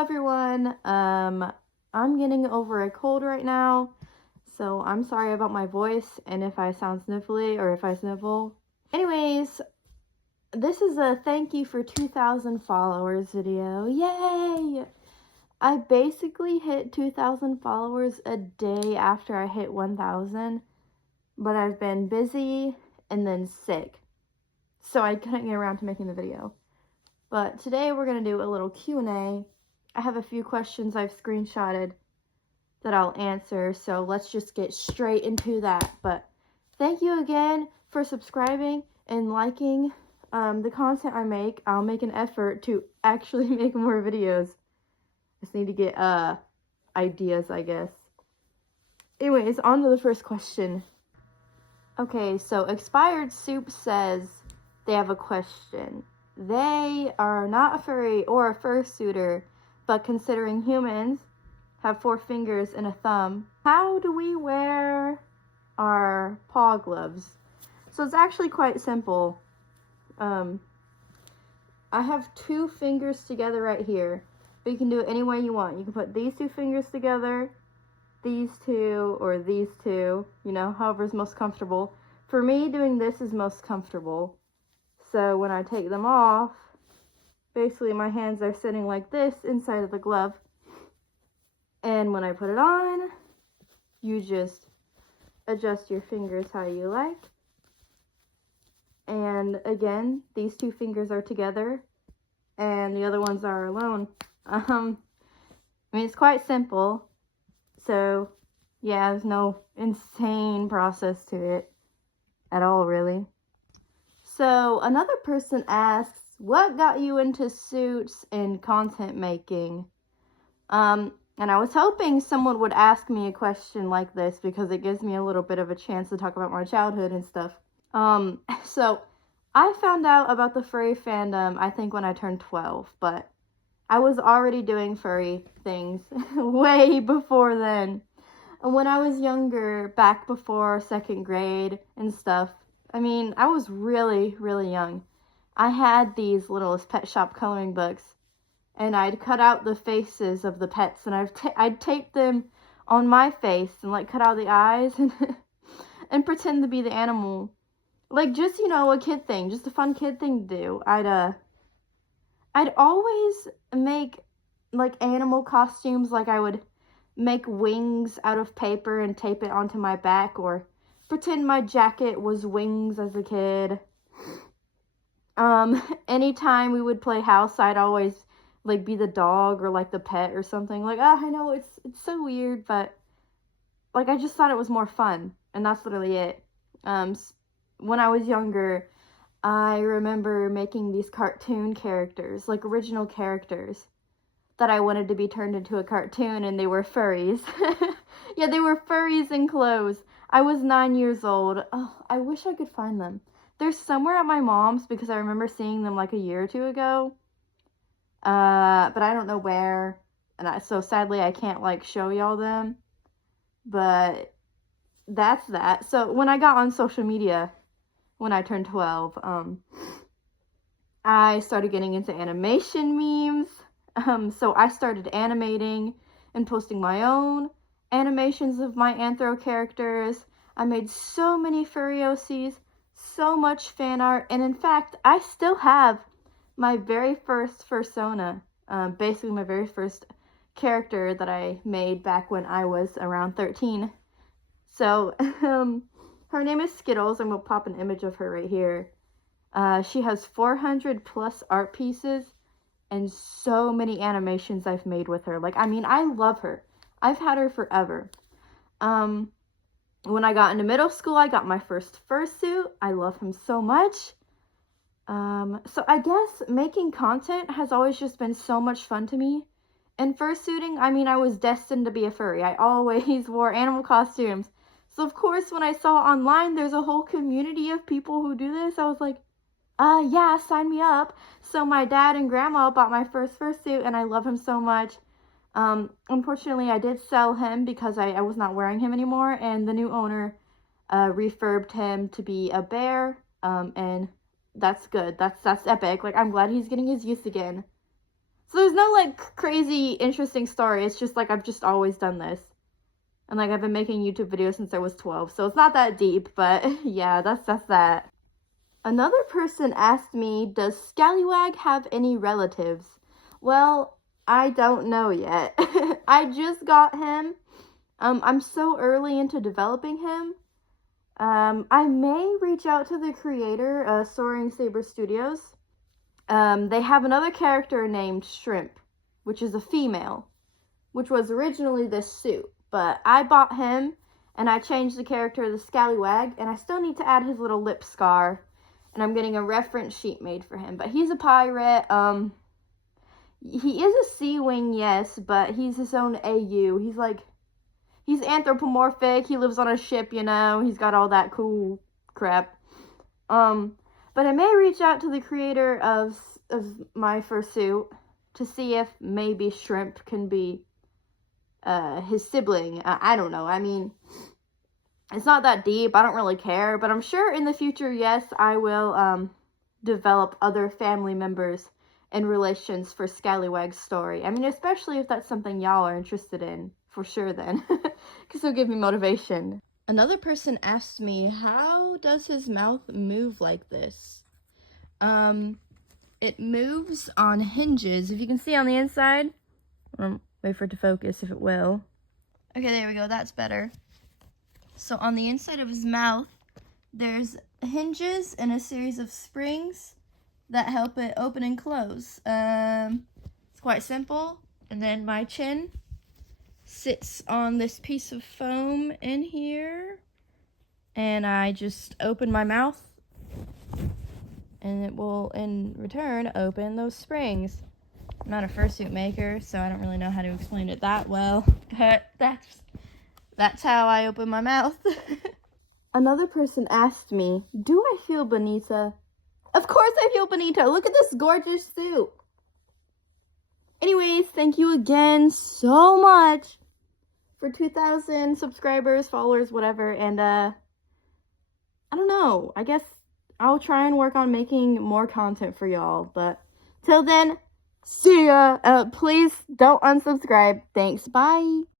everyone. I'm getting over a cold right now, so I'm sorry about my voice and if I sound sniffly or if I sniffle. Anyways, this is a thank you for 2,000 followers video. Yay! I basically hit 2,000 followers a day after I hit 1,000, but I've been busy and then sick, so I couldn't get around to making the video. But today we're going to do a little Q&A. I have a few questions I've screenshotted that I'll answer, so let's just get straight into that. But thank you again for subscribing and liking the content I make. I'll make an effort to actually make more videos. Just need to get ideas, I guess. Anyways, on to the first question. Okay, so Expired Soup says they have a question. They are not a furry or a fursuiter, but considering humans have 4 fingers and a thumb, how do we wear our paw gloves? So it's actually quite simple. I have 2 fingers together right here, but you can do it any way you want. You can put these 2 fingers together, these 2, or these 2, you know, however's most comfortable. For me, doing this is most comfortable. So when I take them off, basically my hands are sitting like this inside of the glove. And when I put it on, you just adjust your fingers how you like. And again, these 2 fingers are together and the other ones are alone. I mean, it's quite simple. So yeah, there's no insane process to it at all, really. So another person asks, what got you into suits and content making? And I was hoping someone would ask me a question like this because it gives me a little bit of a chance to talk about my childhood and stuff. So I found out about the furry fandom, I think when I turned 12, but I was already doing furry things way before then. When I was younger, back before 2nd grade and stuff, I mean, I was really, really young. I had these little pet shop coloring books, and I'd cut out the faces of the pets, and I'd tape them on my face and like cut out the eyes and pretend to be the animal. Like, just, you know, a kid thing, just a fun kid thing to do. I'd always make like animal costumes, like I would make wings out of paper and tape it onto my back, or pretend my jacket was wings as a kid. Anytime we would play house, I'd always like be the dog or like the pet or something. Like, I know it's so weird, but like I just thought it was more fun, and that's literally it. When I was younger, I remember making these cartoon characters, like original characters, that I wanted to be turned into a cartoon, and they were furries. Yeah, they were furries in clothes. I was 9 years old. Oh, I wish I could find them. They're somewhere at my mom's because I remember seeing them like a year or 2 ago. But I don't know where. And so sadly I can't like show y'all them. But that's that. So when I got on social media, when I turned 12, I started getting into animation memes. So I started animating and posting my own animations of my anthro characters. I made so many furry OCs, so much fan art, and in fact, I still have my very first fursona, basically my very first character that I made back when I was around 13. So, her name is Skittles, and we'll pop an image of her right here. She has 400 plus art pieces and so many animations I've made with her. Like, I mean, I love her. I've had her forever. When I got into middle school, I got my first fursuit. I love him so much. So I guess making content has always just been so much fun to me. And fursuiting, I mean, I was destined to be a furry. I always wore animal costumes. So of course, when I saw online there's a whole community of people who do this, I was like, yeah, sign me up. So my dad and grandma bought my first fursuit, and I love him so much. Unfortunately, I did sell him because I was not wearing him anymore, and the new owner refurbed him to be a bear, and that's good. That's epic. Like, I'm glad he's getting his use again. So there's no, like, crazy interesting story. It's just, like, I've just always done this. And, like, I've been making YouTube videos since I was 12. So it's not that deep, but yeah, that's that. Another person asked me, does Scallywag have any relatives? Well, I don't know yet. I just got him. I'm so early into developing him. I may reach out to the creator, Soaring Saber Studios. They have another character named Shrimp, which is a female, which was originally this suit. But I bought him, and I changed the character to the Scallywag, and I still need to add his little lip scar. And I'm getting a reference sheet made for him. But he's a pirate. He is a sea wing, yes, but he's his own AU. He's anthropomorphic. He lives on a ship, you know. He's got all that cool crap. But I may reach out to the creator of my Fursuit to see if maybe Shrimp can be his sibling. I don't know. I mean, it's not that deep. I don't really care. But I'm sure in the future, yes, I will develop other family members and relations for Scallywag's story. I mean, especially if that's something y'all are interested in. For sure then. Because it'll give me motivation. Another person asked me, how does his mouth move like this? It moves on hinges. If you can see on the inside. Wait for it to focus if it will. Okay, there we go. That's better. So on the inside of his mouth, there's hinges and a series of springs that help it open and close. It's quite simple. And then my chin sits on this piece of foam in here, and I just open my mouth, and it will in return open those springs. I'm not a fursuit maker, so I don't really know how to explain it that well. That's how I open my mouth. Another person asked me, do I feel bonita? Of course I feel bonita. Look at this gorgeous suit. Anyways, thank you again so much for 2,000 subscribers, followers, whatever. And I don't know. I guess I'll try and work on making more content for y'all. But till then, see ya. Please don't unsubscribe. Thanks. Bye.